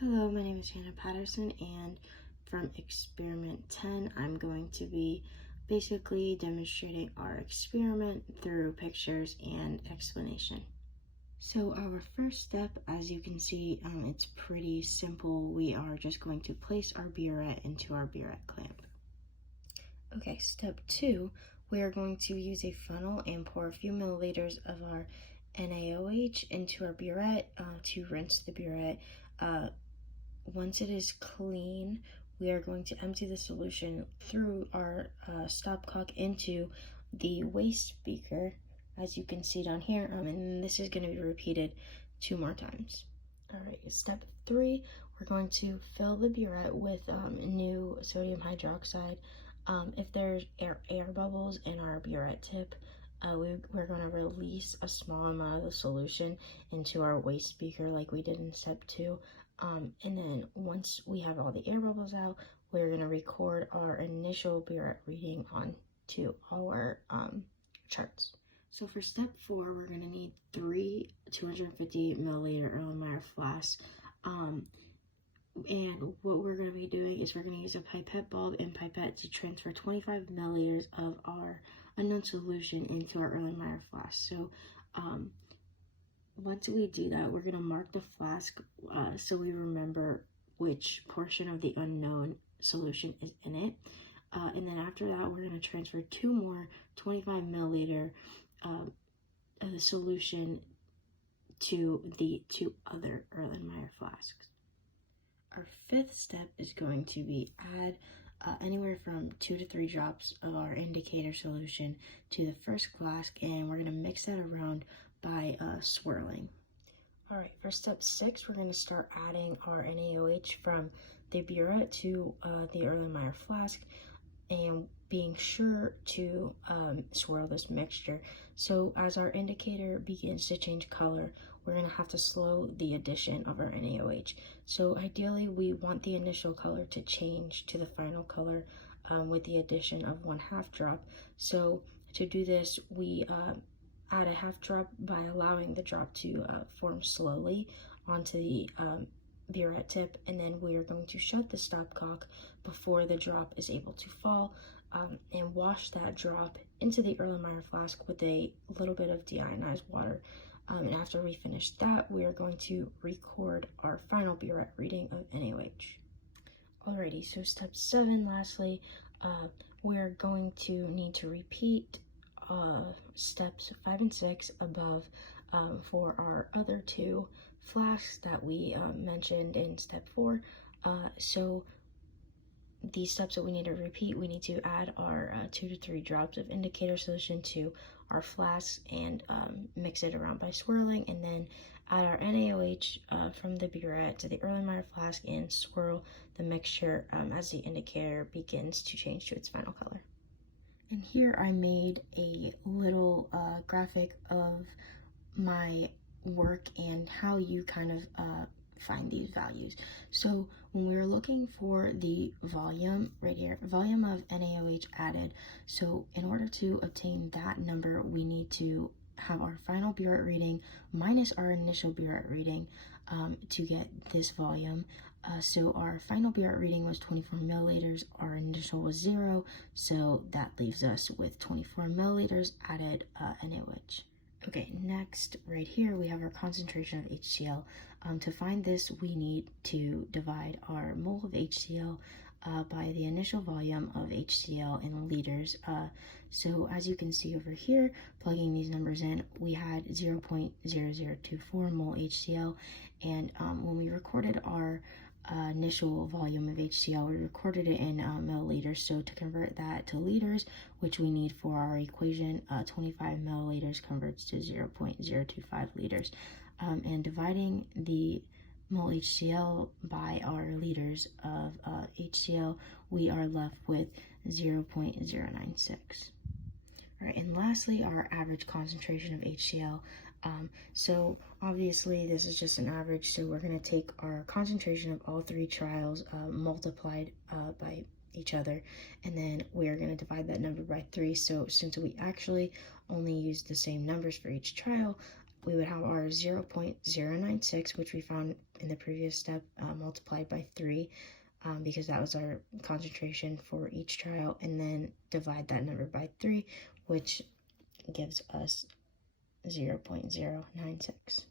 Hello, my name is Hannah Patterson, and from experiment 10, I'm going to be basically demonstrating our experiment through pictures and explanation. So our first step, as you can see, it's pretty simple. We are just going to place our burette into our burette clamp. Okay, step 2, we are going to use a funnel and pour a few milliliters of our NaOH into our burette to rinse the burette. Once it is clean, we are going to empty the solution through our stopcock into the waste beaker, as you can see down here, and this is going to be repeated 2 more times. All right, step 3, we're going to fill the burette with new sodium hydroxide. If there's air bubbles in our burette tip, we're going to release a small amount of the solution into our waste beaker like we did in step 2. And then once we have all the air bubbles out, we're going to record our initial burette reading onto our charts. So for step 4, we're going to need 3 250 milliliter Erlenmeyer flasks. And what we're going to be doing is we're going to use a pipette bulb and pipette to transfer 25 milliliters of our unknown solution into our Erlenmeyer flask. So once we do that, we're going to mark the flask so we remember which portion of the unknown solution is in it. And then after that, we're going to transfer 2 more 25 milliliter of the solution to the 2 other Erlenmeyer flasks. Our 5th step is going to be add anywhere from 2 to 3 drops of our indicator solution to the first flask, and we're going to mix that around by swirling. All right, for step 6, we're going to start adding our NaOH from the burette to the Erlenmeyer flask, and being sure to swirl this mixture. So as our indicator begins to change color, we're going to have to slow the addition of our NaOH. So ideally, we want the initial color to change to the final color with the addition of 1/2 drop. So to do this, we add a 1/2 drop by allowing the drop to form slowly onto the burette tip, and then we are going to shut the stopcock before the drop is able to fall, and wash that drop into the Erlenmeyer flask with a little bit of deionized water. And after we finish that, we are going to record our final burette reading of NaOH. Alrighty, so step 7, lastly, we're going to need to repeat steps 5 and 6 above for our other 2 flasks that we mentioned in step 4. So these steps that we need to repeat, we need to add our 2 to 3 drops of indicator solution to our flasks and mix it around by swirling, and then add our NaOH from the burette to the Erlenmeyer flask and swirl the mixture as the indicator begins to change to its final color. And here I made a little graphic of my work and how you kind of find these values. So when we were looking for the volume right here, volume of NaOH added, so in order to obtain that number, we need to have our final burette reading minus our initial burette reading to get this volume. So our final burette reading was 24 milliliters, our initial was 0, so that leaves us with 24 milliliters added NaOH. Okay, next right here we have our concentration of HCl. To find this, we need to divide our mole of HCl by the initial volume of HCl in liters. So as you can see over here, plugging these numbers in, we had 0.0024 mole HCl, and when we recorded our initial volume of HCl, we recorded it in milliliters. So to convert that to liters, which we need for our equation, 25 milliliters converts to 0.025 liters. And dividing the mole HCl by our liters of HCl, we are left with 0.096. All right, and lastly, our average concentration of HCl. So obviously this is just an average, so we're going to take our concentration of all 3 trials multiplied by each other, and then we are going to divide that number by 3. So since we actually only used the same numbers for each trial, we would have our 0.096, which we found in the previous step, multiplied by 3, because that was our concentration for each trial, and then divide that number by 3, which gives us 0.096.